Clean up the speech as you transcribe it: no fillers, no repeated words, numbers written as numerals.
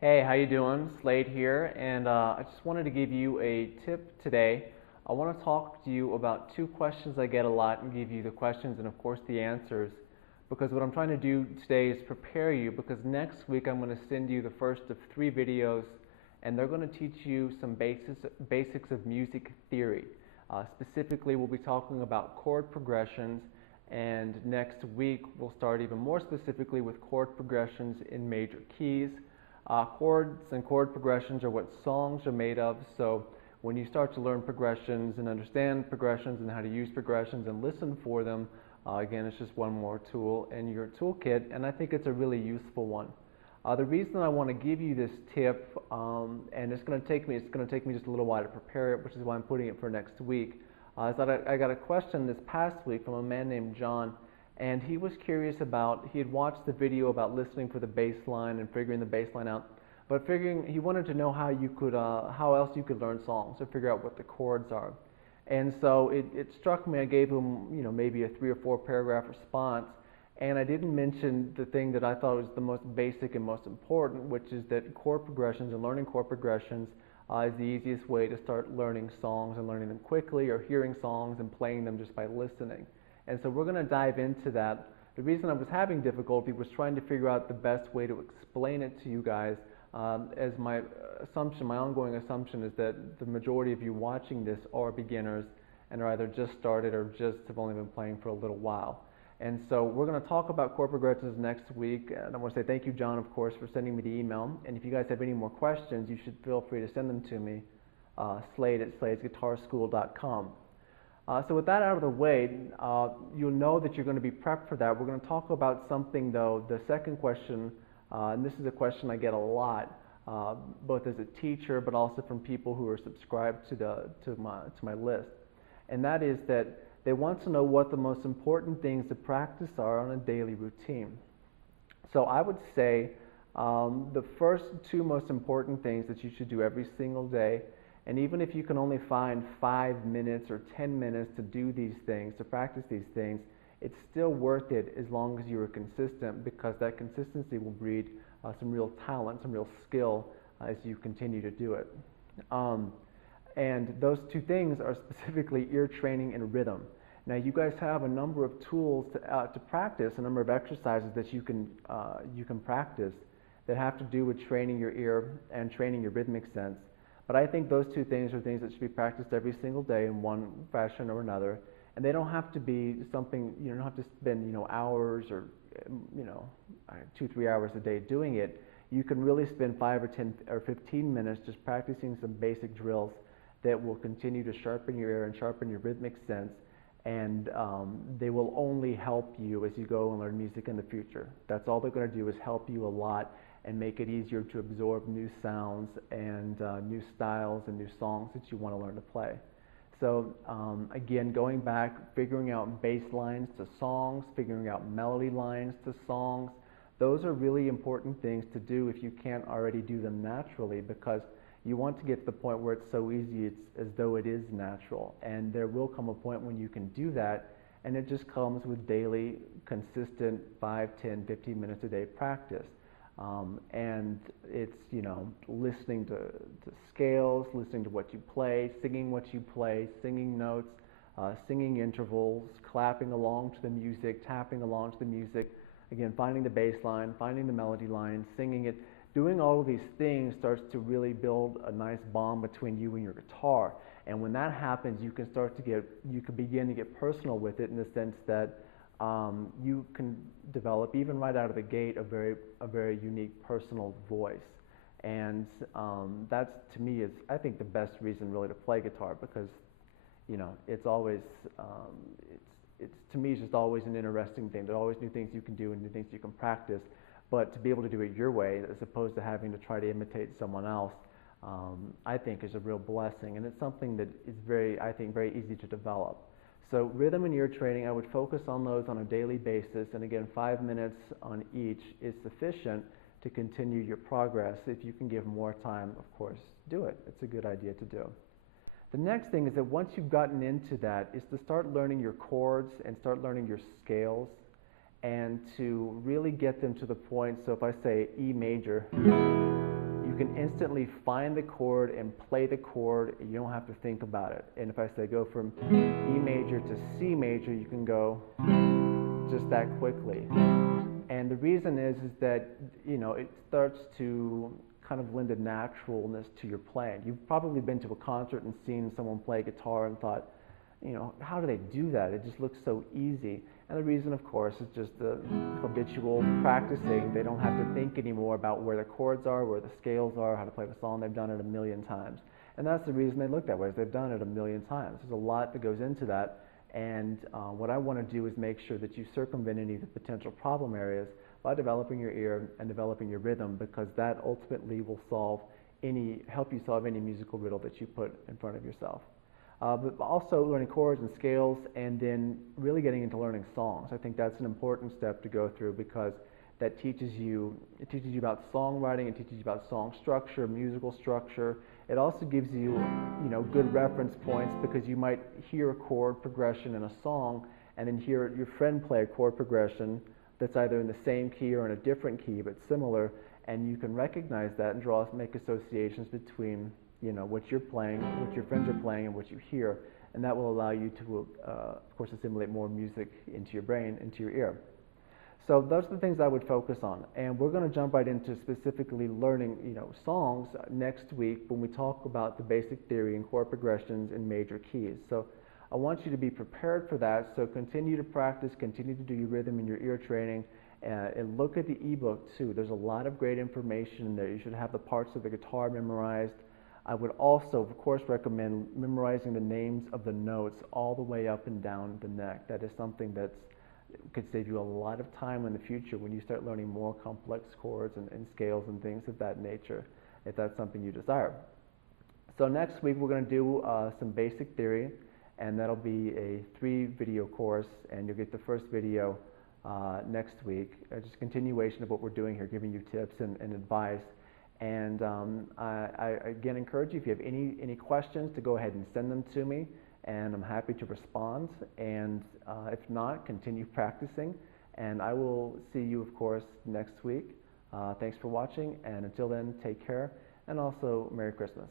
Hey, how you doing? Slade here, and I just wanted to give you a tip today. I want to talk to you about two questions I get a lot and give you the questions and of course the answers. Because what I'm trying to do today is prepare you because next week I'm going to send you the first of three videos and they're going to teach you some basics of music theory. Specifically, we'll be talking about chord progressions, and next week we'll start even more specifically with chord progressions in major keys. Chords and chord progressions are what songs are made of, so when you start to learn progressions and understand progressions and how to use progressions and listen for them, again, it's just one more tool in your toolkit, and I think it's a really useful one. The reason I want to give you this tip, and it's going to take me just a little while to prepare it, which is why I'm putting it for next week, is that I got a question this past week from a man named John, and he was curious about, he had watched the video about listening for the bass line and figuring the bass line out, but figuring he wanted to know how else you could learn songs or figure out what the chords are. And so it struck me. I gave him, maybe a 3 or 4 paragraph response, and I didn't mention the thing that I thought was the most basic and most important, which is that chord progressions and learning chord progressions is the easiest way to start learning songs and learning them quickly, or hearing songs and playing them just by listening. And so we're going to dive into that. The reason I was having difficulty was trying to figure out the best way to explain it to you guys, as my assumption, my ongoing assumption is that the majority of you watching this are beginners and are either just started or just have only been playing for a little while. And so we're going to talk about chord progressions next week. And I want to say thank you, John, of course, for sending me the email. And if you guys have any more questions, you should feel free to send them to me, slade@sladesguitarschool.com. So with that out of the way, you'll know that you're going to be prepped for that. We're going to talk about something, though, the second question, and this is a question I get a lot, both as a teacher but also from people who are subscribed to my list, and that is that they want to know what the most important things to practice are on a daily routine. So I would say the first two most important things that you should do every single day, and even if you can only find 5 minutes or 10 minutes to do these things, to practice these things, it's still worth it as long as you are consistent, because that consistency will breed some real talent, some real skill as you continue to do it. And those two things are specifically ear training and rhythm. Now, you guys have a number of tools to practice, a number of exercises that you can practice that have to do with training your ear and training your rhythmic sense. But I think those two things are things that should be practiced every single day in one fashion or another. And they don't have to be something, you don't have to spend, hours or, 2, 3 hours a day doing it. You can really spend 5 or 10 or 15 minutes just practicing some basic drills that will continue to sharpen your ear and sharpen your rhythmic sense. And they will only help you as you go and learn music in the future. That's all they're going to do, is help you a lot and make it easier to absorb new sounds and new styles and new songs that you want to learn to play. So again, going back, figuring out bass lines to songs, figuring out melody lines to songs, those are really important things to do if you can't already do them naturally, because you want to get to the point where it's so easy, it's as though it is natural. And there will come a point when you can do that, and it just comes with daily, consistent 5, 10, 15 minutes a day practice. And it's, listening to scales, listening to what you play, singing notes, singing intervals, clapping along to the music, tapping along to the music, again, finding the bass line, finding the melody line, singing it. Doing all of these things starts to really build a nice bond between you and your guitar. And when that happens, you can begin to get personal with it, in the sense that you can develop, even right out of the gate, a very unique personal voice. And that's, to me, is, I think, the best reason really to play guitar, because it's always it's to me, it's just always an interesting thing. There are always new things you can do and new things you can practice. But to be able to do it your way, as opposed to having to try to imitate someone else, I think is a real blessing, and it's something that is I think, very easy to develop. So rhythm and ear training, I would focus on those on a daily basis, and again, 5 minutes on each is sufficient to continue your progress. If you can give more time, of course, do it. It's a good idea to do. The next thing is that once you've gotten into that, is to start learning your chords and start learning your scales, and to really get them to the point. So if I say E major, can instantly find the chord and play the chord. You don't have to think about it. And if I say go from E major to C major, you can go just that quickly. And the reason is that, it starts to kind of lend a naturalness to your playing. You've probably been to a concert and seen someone play guitar and thought, how do they do that? It just looks so easy. And the reason, of course, is just the habitual practicing. They don't have to think anymore about where the chords are, where the scales are, how to play the song. They've done it a million times. And that's the reason they look that way, is they've done it a million times. There's a lot that goes into that. And what I want to do is make sure that you circumvent any of the potential problem areas by developing your ear and developing your rhythm, because that ultimately will help you solve any musical riddle that you put in front of yourself. But also learning chords and scales, and then really getting into learning songs. I think that's an important step to go through, because that teaches you about songwriting, it teaches you about song structure, musical structure. It also gives you, good reference points, because you might hear a chord progression in a song and then hear your friend play a chord progression that's either in the same key or in a different key but similar, and you can recognize that and make associations between what you're playing, what your friends are playing, and what you hear, and that will allow you to, of course, assimilate more music into your brain, into your ear. So those are the things I would focus on, and we're going to jump right into specifically learning, songs next week when we talk about the basic theory and chord progressions in major keys. So I want you to be prepared for that. So continue to practice, continue to do your rhythm and your ear training, and look at the ebook too. There's a lot of great information in there. You should have the parts of the guitar memorized. I would also, of course, recommend memorizing the names of the notes all the way up and down the neck. That is something that could save you a lot of time in the future when you start learning more complex chords and scales and things of that nature, if that's something you desire. So next week we're going to do some basic theory, and that'll be a 3-video course, and you'll get the first video next week. Just a continuation of what we're doing here, giving you tips and advice. And I again encourage you, if you have any questions, to go ahead and send them to me, and I'm happy to respond. And if not, continue practicing, and I will see you, of course, next week. Thanks for watching, and until then, take care, and also Merry Christmas.